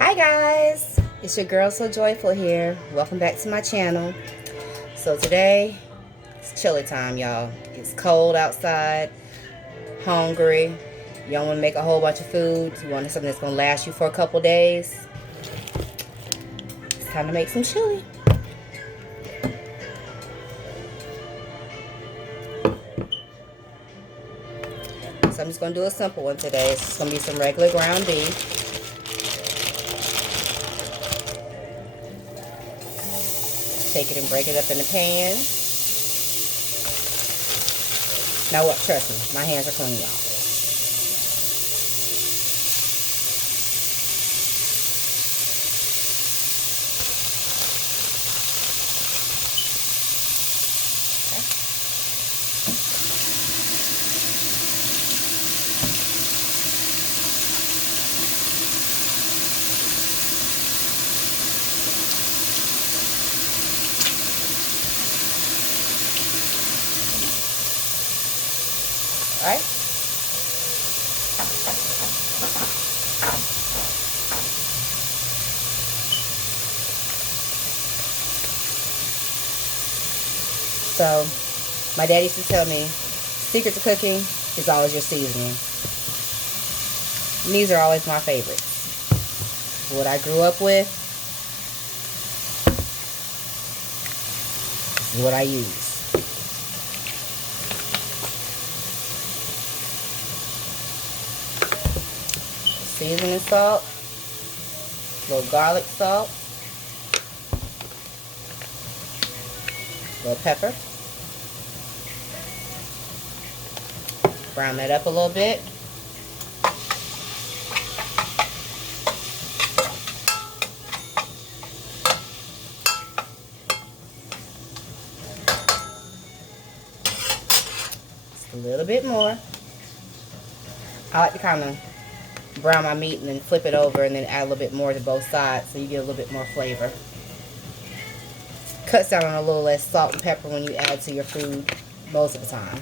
Hi guys, it's your girl So Joyful here. Welcome back to my channel. So today it's chili time, y'all. It's cold outside, hungry. You don't want to make a whole bunch of food. You want something that's going to last you for a couple days. It's time to make some chili. So I'm just going to do a simple one today. It's just going to be some regular ground beef. Take it and break it up in the pan. Now what? Trust me, my hands are clean, y'all. Alright? So, my dad used to tell me, secret to cooking is always your seasoning. And these are always my favorites. What I grew up with is what I use. Seasoning salt, a little garlic salt, a little pepper. Brown that up a little bit. Just a little bit more. I like to kind of brown my meat and then flip it over and then add a little bit more to both sides so you get a little bit more flavor. Cuts down on a little less salt and pepper when you add to your food most of the time.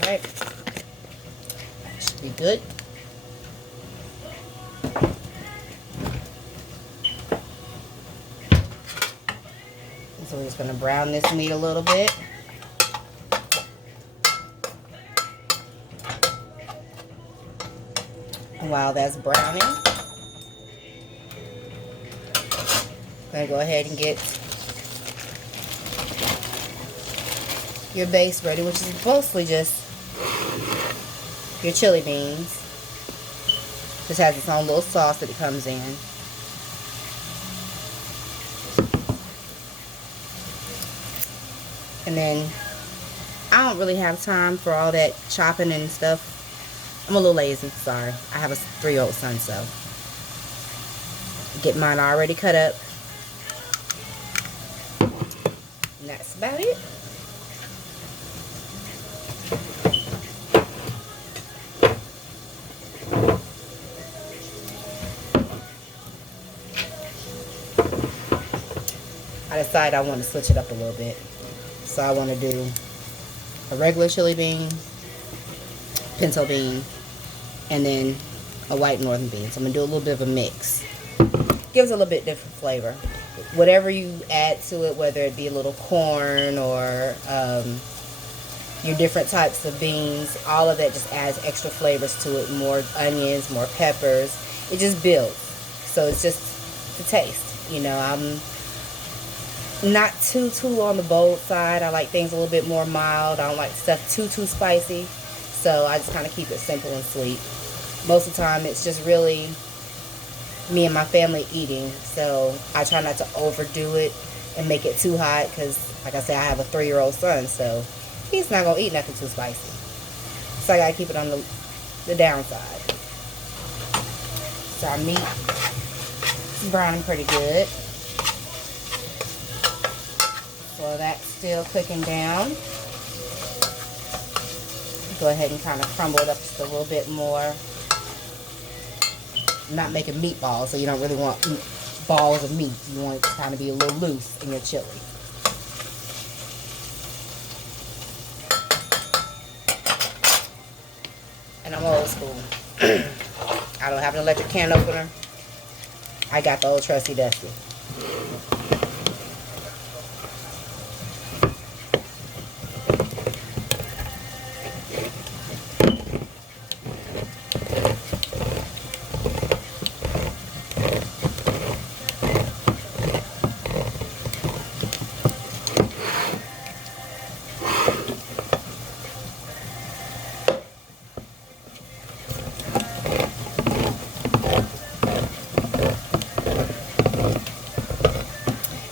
Alright, should be good. So we're just going to brown this meat a little bit. While that's browning, I'm going to go ahead and get your base ready, which is mostly just your chili beans. This has its own little sauce that it comes in. And then I don't really have time for all that chopping and stuff. I'm a little lazy, sorry. I have a 3-year-old son, so get mine already cut up. And that's about it. I decided I want to switch it up a little bit. So I want to do a regular chili bean, pinto bean, and then a white northern bean. So I'm going to do a little bit of a mix. Gives a little bit different flavor. Whatever you add to it, whether it be a little corn or your different types of beans, all of that just adds extra flavors to it. More onions, more peppers. It just builds. So it's just the taste. You know, I'm not too on the bold side. I like things a little bit more mild. I don't like stuff too spicy. So I just kind of keep it simple and sweet. Most of the time it's just really me and my family eating. So I try not to overdo it and make it too hot because, like I said, I have a 3-year-old son. So he's not going to eat nothing too spicy. So I got to keep it on the downside. So our meat is browning pretty good. So that's still cooking down. Go ahead and kind of crumble it up just a little bit more. I'm not making meatballs, so you don't really want balls of meat. You want it to kind of be a little loose in your chili. And I'm old school. I don't have an electric can opener. I got the old trusty dusty.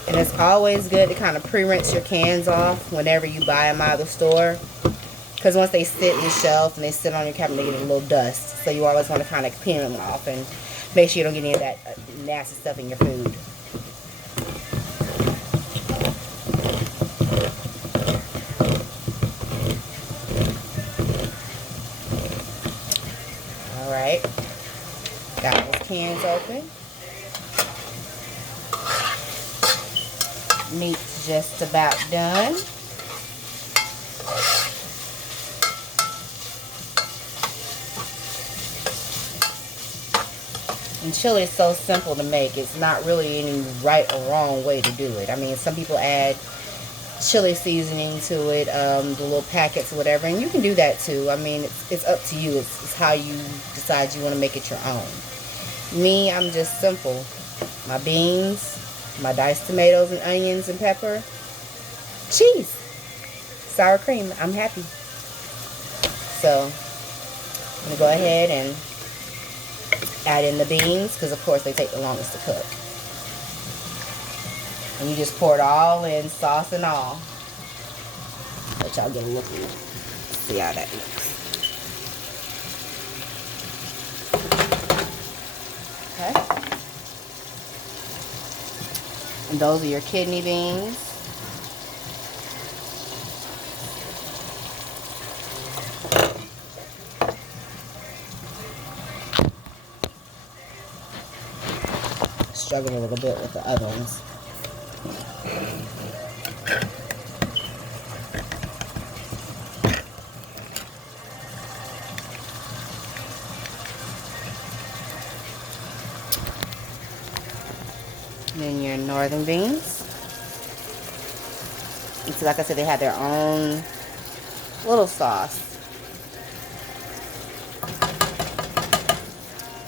And it's always good to kind of pre-rinse your cans off whenever you buy them out of the store. Because once they sit in the shelf and they sit on your cabinet, they get a little dust. So you always want to kind of clean them off and make sure you don't get any of that nasty stuff in your food. Alright. Got those cans open. Meat's just about done. And chili is so simple to make. It's not really any right or wrong way to do it. I mean, some people add chili seasoning to it, the little packets or whatever, and you can do that too. I mean, it's up to you. It's how you decide you want to make it your own. Me, I'm just simple. My beans, my diced tomatoes and onions and pepper, cheese, sour cream. I'm happy. So I'm going to go ahead and add in the beans, because of course they take the longest to cook. And you just pour it all in, sauce and all. Let y'all get a look at it. See how that looks. Okay. And those are your kidney beans. Struggle a little bit with the other ones. And then your northern beans. And so like I said, they have their own little sauce.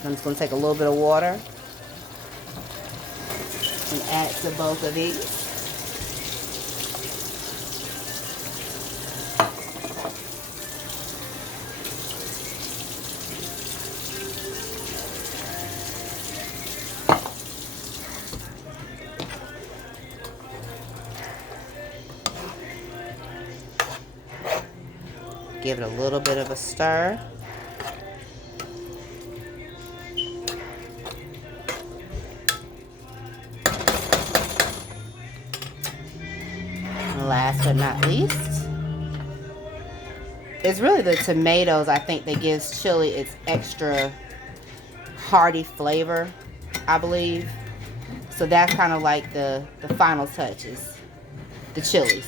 I'm just going to take a little bit of water and add to both of these. Give it a little bit of a stir. Last but not least, it's really the tomatoes, I think, that gives chili its extra hearty flavor, I believe. So that's kind of like the final touches, the chilies.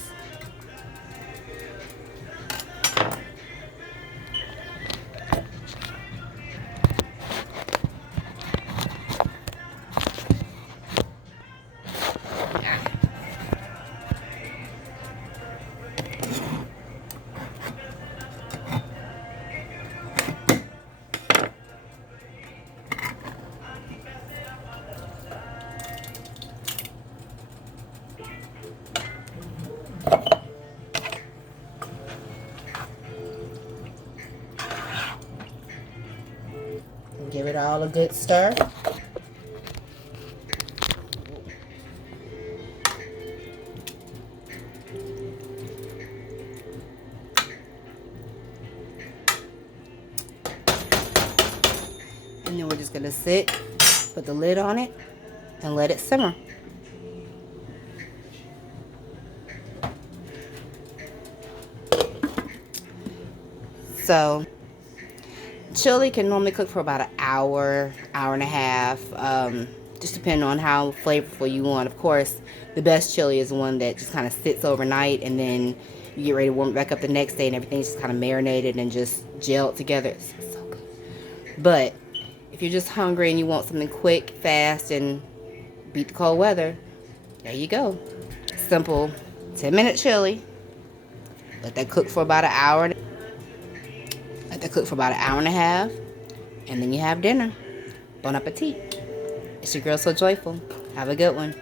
Give it all a good stir. And then we're just gonna sit, put the lid on it, and let it simmer. So chili can normally cook for about an hour, hour and a half, just depending on how flavorful you want. Of course, the best chili is one that just kind of sits overnight, and then You get ready to warm it back up the next day and everything's just kind of marinated and just gelled together. It's so good. But if you're just hungry and you want something quick, fast, and beat the cold weather, there you go. Simple 10-minute chili. Let that cook for about an hour. Let that cook for about an hour and a half. And then you have dinner. Bon appetit. It's your girl So Joyful. Have a good one.